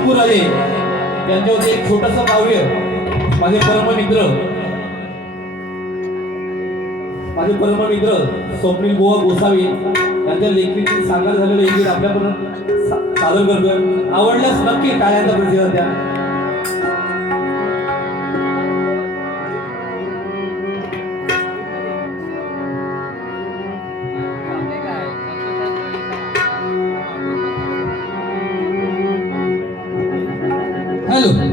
भरपूर आले एक छोटस काव्य. माझे परममित्र. माझे परममित्र स्वप्नील बुवा गोसावी यांच्या लेखणीतील सांगायला झालेलं इंग्लिश आपल्यापर्यंत सादर करतोय. आवडल्यास नक्की टाळ्यांचा प्रतिसाद द्या. Hello.